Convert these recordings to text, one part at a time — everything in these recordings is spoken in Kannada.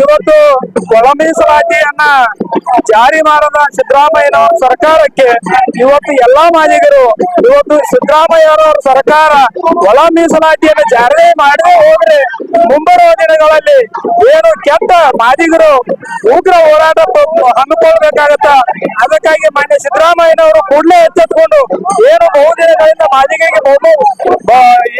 ಇವತ್ತು ಒಳ ಮೀಸಲಾತಿಯನ್ನ ಜಾರಿ ಮಾಡದ ಸಿದ್ದರಾಮಯ್ಯನವರ ಸರ್ಕಾರಕ್ಕೆ ಇವತ್ತು ಎಲ್ಲಾ ಮಾದಿಗರು ಇವತ್ತು ಸಿದ್ದರಾಮಯ್ಯನವರ ಸರ್ಕಾರ ಒಳ ಮೀಸಲಾತಿಯನ್ನು ಜಾರಿ ಮಾಡದೆ ಹೋದ್ರೆ ಮುಂಬರುವ ದಿನಗಳಲ್ಲಿ ಏನು ಕೆಟ್ಟ ಮಾದಿಗರು ಉಗ್ರ ಹೋರಾಟ ಹಮ್ಮಿಕೊಳ್ಬೇಕಾಗತ್ತ. ಅದಕ್ಕಾಗಿ ಮಾನ್ಯ ಸಿದ್ದರಾಮಯ್ಯನವರು ಕೂಡಲೇ ಎಚ್ಚೆತ್ತುಕೊಂಡು ಏನು ಬಹುದಿನಗಳಿಂದ ಮಾದಿಗರಿಗೆ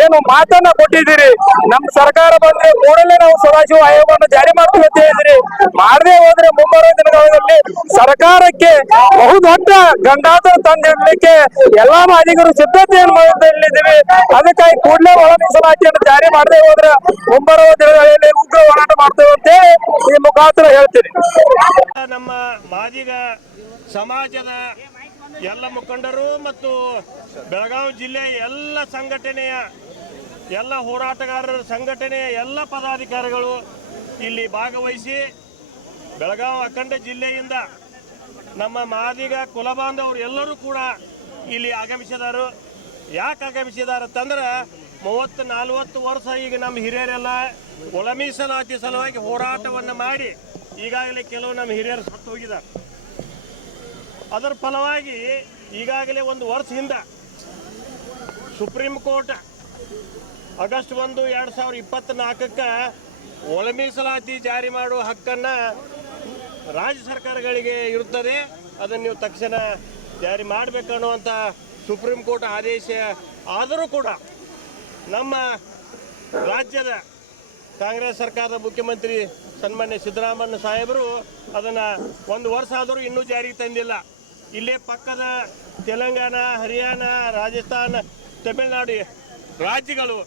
ಏನು ಮಾತನ್ನ ಕೊಟ್ಟಿದ್ದೀರಿ, ನಮ್ಮ ಸರ್ಕಾರ ಬಂದ್ರೆ ಕೂಡಲೇ ನಾವು ಸದಾಶಿವ ಆಯೋಗವನ್ನು ಜಾರಿ ಮಾಡ್ತೀವಿ ಅಂತ ಹೇಳಿದ್ರಿ. ಮಾಡದೆ ಹೋದ್ರೆ ಮುಂಬರುವ ದಿನಗಳಲ್ಲಿ ಸರ್ಕಾರಕ್ಕೆ ಬಹುದೊಡ್ಡ ಗಂಡಾಂತರ ತಂದಿಡ್ಲಿಕ್ಕೆ ಎಲ್ಲಾ ಮಾದಿಗರು ಸಿದ್ಧತೆಯನ್ನು ಮಾಡಿದ್ದೀವಿ. ಅದಕ್ಕಾಗಿ ಕೂಡಲೇ ಒಳ ಮೀಸಲಾತಿಯನ್ನು ಜಾರಿ ಮಾಡದೆ ಹೋದ್ರೆ ಮುಂಬರುವ ದಿನಗಳಲ್ಲಿ ಉಗ್ರ ಹೋರಾಟ ಮಾಡ್ತೇವೆ ಅಂತ ಹೇಳಿ ಈ ಮುಖಾಂತರ ಹೇಳ್ತೀನಿ. ನಮ್ಮ ಮಾದಿಗ ಸಮಾಜದ ಎಲ್ಲ ಮುಖಂಡರು ಮತ್ತು ಬೆಳಗಾವಿ ಜಿಲ್ಲೆಯ ಎಲ್ಲ ಸಂಘಟನೆಯ ಎಲ್ಲ ಹೋರಾಟಗಾರರ ಸಂಘಟನೆಯ ಎಲ್ಲ ಪದಾಧಿಕಾರಿಗಳು ಇಲ್ಲಿ ಭಾಗವಹಿಸಿ ಬೆಳಗಾವಿ ಅಖಂಡ ಜಿಲ್ಲೆಯಿಂದ ನಮ್ಮ ಮಾದಿಗ ಕುಲಬಾಂಧವರು ಎಲ್ಲರೂ ಕೂಡ ಇಲ್ಲಿ ಆಗಮಿಸಿದರು. ಯಾಕೆ ಆಗಮಿಸಿದಾರಂತಂದ್ರೆ 30-40 ವರ್ಷ ಈಗ ನಮ್ಮ ಹಿರಿಯರೆಲ್ಲ ಒಳ ಮೀಸಲಾತಿ ಸಲುವಾಗಿ ಹೋರಾಟವನ್ನು ಮಾಡಿ ಈಗಾಗಲೇ ಕೆಲವು ನಮ್ಮ ಹಿರಿಯರು ಸತ್ತು ಹೋಗಿದ್ದಾರೆ. ಅದರ ಫಲವಾಗಿ ಈಗಾಗಲೇ ಒಂದು ವರ್ಷ ಹಿಂದೆ ಸುಪ್ರೀಂ ಕೋರ್ಟ್ ಆಗಸ್ಟ್ 1, 2024 ಒಳ ಮೀಸಲಾತಿ ಜಾರಿ ಮಾಡುವ ಹಕ್ಕನ್ನು ರಾಜ್ಯ ಸರ್ಕಾರಗಳಿಗೆ ಇರುತ್ತದೆ, ಅದನ್ನು ನೀವು ತಕ್ಷಣ ಜಾರಿ ಮಾಡಬೇಕನ್ನುವಂಥ ಸುಪ್ರೀಂ ಕೋರ್ಟ್ ಆದೇಶ ಆದರೂ ಕೂಡ ನಮ್ಮ ರಾಜ್ಯದ ಕಾಂಗ್ರೆಸ್ ಸರ್ಕಾರದ ಮುಖ್ಯಮಂತ್ರಿ ಸನ್ಮಾನ್ಯ ಸಿದ್ದರಾಮಯ್ಯ ಸಾಹೇಬರು ಅದನ್ನು ಒಂದು ವರ್ಷ ಆದರೂ ಇನ್ನೂ ಜಾರಿಗೆ ತಂದಿಲ್ಲ. ಇಲ್ಲೇ ಪಕ್ಕದ ತೆಲಂಗಾಣ, ಹರಿಯಾಣ, ರಾಜಸ್ಥಾನ, ತಮಿಳುನಾಡು ರಾಜ್ಯಗಳು,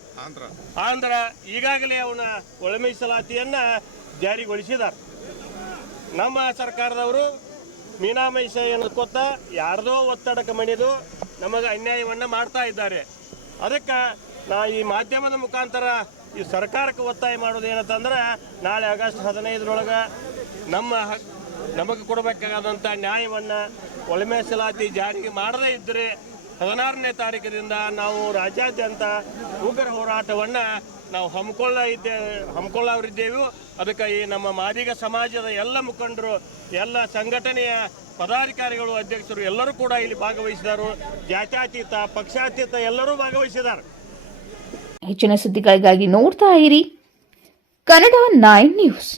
ಆಂಧ್ರ ಈಗಾಗಲೇ ಅವನ ಒಳ ಮೀಸಲಾತಿಯನ್ನು ಜಾರಿಗೊಳಿಸಿದ್ದಾರೆ. ನಮ್ಮ ಸರ್ಕಾರದವರು ಮೀನಾಮೈಷ ಎನ್ನುತ್ತ ಯಾರ್ದೋ ಒತ್ತಡಕ್ಕೆ ಮಣಿದು ನಮಗೆ ಅನ್ಯಾಯವನ್ನು ಮಾಡ್ತಾ ಇದ್ದಾರೆ. ಅದಕ್ಕೆ ನಾ ಈ ಮಾಧ್ಯಮದ ಮುಖಾಂತರ ಈ ಸರ್ಕಾರಕ್ಕೆ ಒತ್ತಾಯ ಮಾಡೋದು ಏನಂತಂದ್ರೆ, ನಾಳೆ ಆಗಸ್ಟ್ 15 ನಮಗೆ ಕೊಡಬೇಕಾದಂಥ ನ್ಯಾಯವನ್ನು ಒಳ ಮೀಸಲಾತಿ ಜಾರಿಗೆ ಮಾಡದೇ ಇದ್ದರೆ 16ನೇ ತಾರೀಕಿನಿಂದ ನಾವು ರಾಜ್ಯಾದ್ಯಂತ ಉಗ್ರ ಹೋರಾಟವನ್ನು ನಾವು ಹಮ್ಮಿಕೊಳ್ಳವರಿದ್ದೇವೆ. ಅದಕ್ಕೆ ಈ ನಮ್ಮ ಮಾದಿಗ ಸಮಾಜದ ಎಲ್ಲ ಮುಖಂಡರು, ಎಲ್ಲ ಸಂಘಟನೆಯ ಪದಾಧಿಕಾರಿಗಳು, ಅಧ್ಯಕ್ಷರು ಎಲ್ಲರೂ ಕೂಡ ಇಲ್ಲಿ ಭಾಗವಹಿಸಿದರು. ಜಾತ್ಯತೀತ, ಪಕ್ಷಾತೀತ ಎಲ್ಲರೂ ಭಾಗವಹಿಸಿದ್ದಾರೆ. ಹೆಚ್ಚಿನ ಸುದ್ದಿಗಳಿಗಾಗಿ ನೋಡ್ತಾ ಇರಿ ಕನ್ನಡ 9 ನ್ಯೂಸ್.